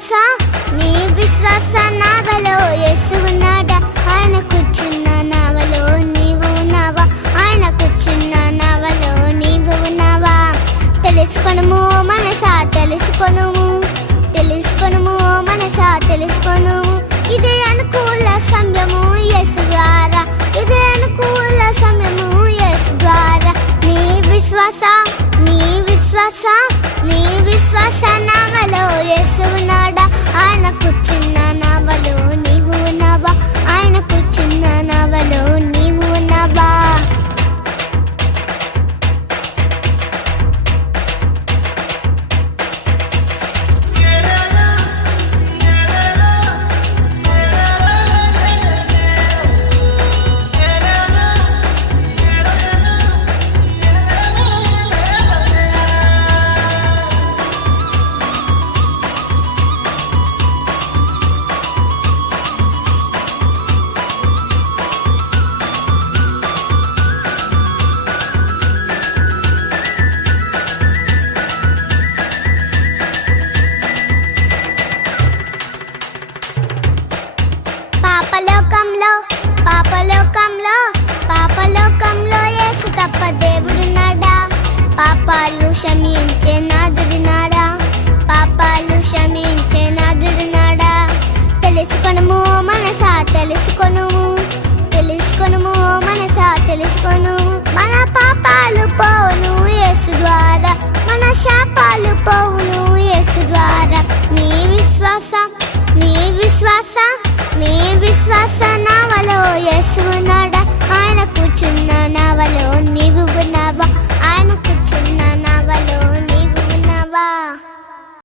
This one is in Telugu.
విశ్వాసా నీ విశ్వాస నావలో ఎసుగున్నాడా ఆయన కూర్చున్న నావలో నీవు ఉన్నావా? ఆయన కూర్చున్న నావలో నీవు ఉన్నావా? తెలుసుకొనుము మనసా తెలుసుకొనుము. తెలుసుకొనుము మనసా తెలుసుకొనుము. ఇదే అనుకూల సమయము ఎసు ద్వారా. ఇదే అనుకూల సమయము ఎసు ద్వారా. నీ విశ్వాస నీ విశ్వాస నీ విశ్వాస నామలో ఎసువున பார்த்தீங்களா